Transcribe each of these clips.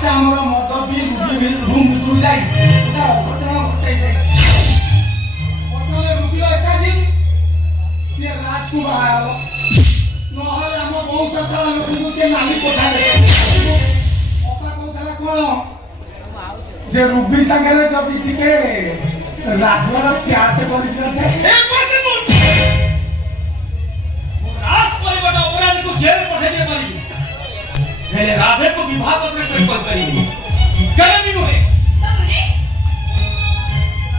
last हमरो मद भी रुबी भी रूम भितर जाई एटा घटना घटै जाई पटले रुबी एका दिन से राज को बाहाव नहले हम बहुत सारा लोक से नाली पठा दे अपा कहला कोन जे रुबी संगे जब टिके राजवार प्यार से करि दे ए बस मुंड वो राज परिवार अपराधी को जेल पठा दे पारी हेले राधे को विवाह पत्र कर करी करनी नो है तमने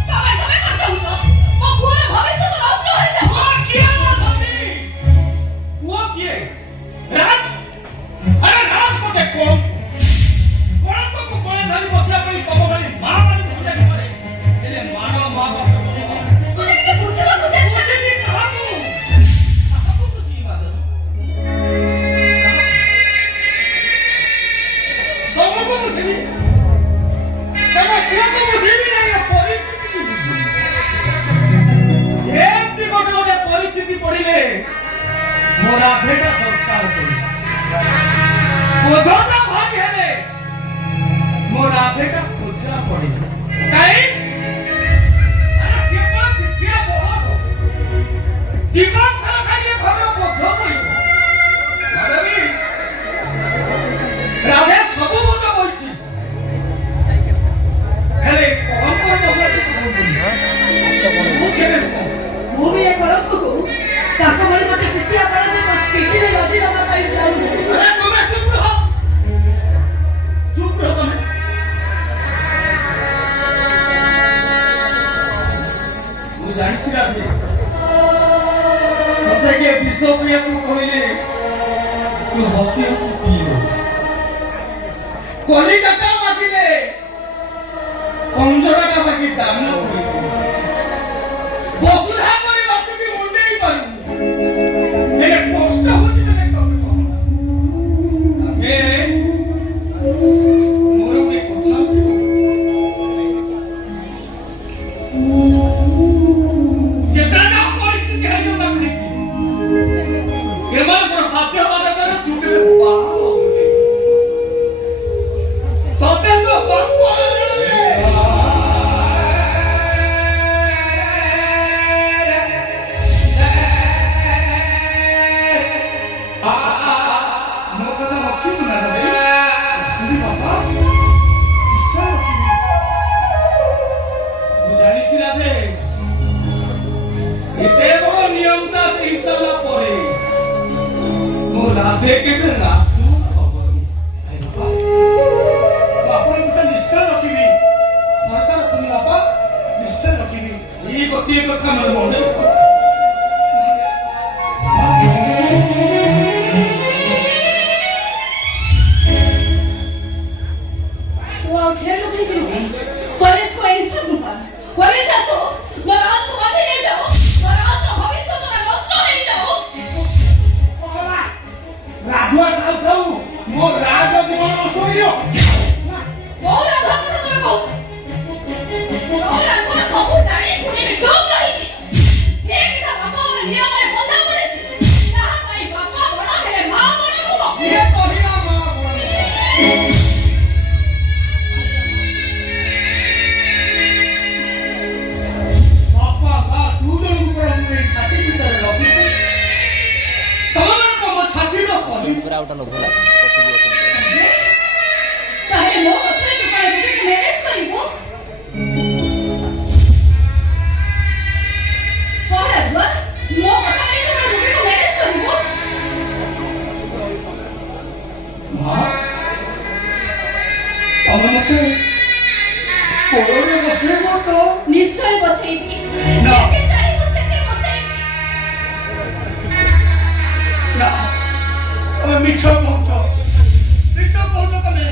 तमे कर चाहू ओ पूरा भविष्य तो नष्ट हो जाए वो किया धनी वो किए राज अरे राज को के कौन को कोने धनी बसला करी तब वाली मां वाली भूजा के मारे हेले मानो मां बाप तू ने पूछवा मुझे नहीं कहा तू आपको पूछी बात तमको बुझिबी तम पुआको बुझिबी ना परिस्थिति बुझिबी एति गोटे परिस्थिति पड़िले मोर आधेटा दरकार पड़ी बोधना भाई हेले मोर आधेटा खोजा पड़ी काई अरे सेपा पिछिया बोलो जीवन सारा खाली घर बोझ पड़िबो माधवी राधे सब बोझ बोलची हेले कौन बसला ମୁଁ ବି ଏ କଳଙ୍କକୁ ତାଙ୍କ ଭଳି ଗୋଟେ ପିଠିଆ ବଳଦ ପିଠିରେ ଲଦି ଦେବା ପାଇଁ ଚାହୁଁଛି ଆରେ ତୁମେ ଚୁପ୍ ରହ ତମେ ମୁଁ ଜାଣିଛି ରାଧେ ତତେ କିଏ ବିଷ ପିଇବାକୁ କହିଲେ ତୁ ହସି ହସି ପିଇବ କଲିକାତା ମାଗିଲେ ପଞ୍ଜରଟା ମାଗି ଦାନ କରିବ ବସୁଧା କରି ବାସୁକି ମୁଣ୍ଡେଇ ପାରୁ ହେଲେ କଷ୍ଟ ହଉଛି ତମେ କହ ଆଗେ ମୋର ଗୋଟେ କଥା ଯେତେଟା ପରିସ୍ଥିତି ହେଲେ ନା ଖାଇକି ଏମାନଙ୍କର ଖାଦ୍ୟ ପଦାର୍ଥରେ ତୁ କେବେ ବାହା ତତେ ତ ବାପା राधे के में रातू खबर बापा इनका निश्चय रखिबी भरोसा रखनी बापा निश्चय रखिबी ये गोटे कथा मन मने तो उठे लोग नहीं पुलिस को इन्फॉर्म कर पुलिस आसो महाराज को मारे ले जाओ महाराज का भविष्य तो नष्ट नहीं जाओ राधवा खाऊ खाऊ मो राज जीवन नष्ट होइयो मो राधवा कथा तमे कहू मो राधवा सब जानी सुनी चुप रही जे किना बापा और नियम रे बंधा पड़े ताहा पई बापा बड़ा हेले मां बने को ये कहिना मां बने बापा का दूधन ऊपर मुई छाती भीतर रखी तमन को मो छाती रो कहि उटा न भला पति जो ताहे मो कथे तू काय रुबी मैनेज करिवो कहबा मो कथा रे तू रुबी को मैनेज करिवो मां तमन मते कोडरे बसेबो तो निश्चय बसेबी ना जेते चाहि बसेते बसे ना तमे मिछ कहउछ तमे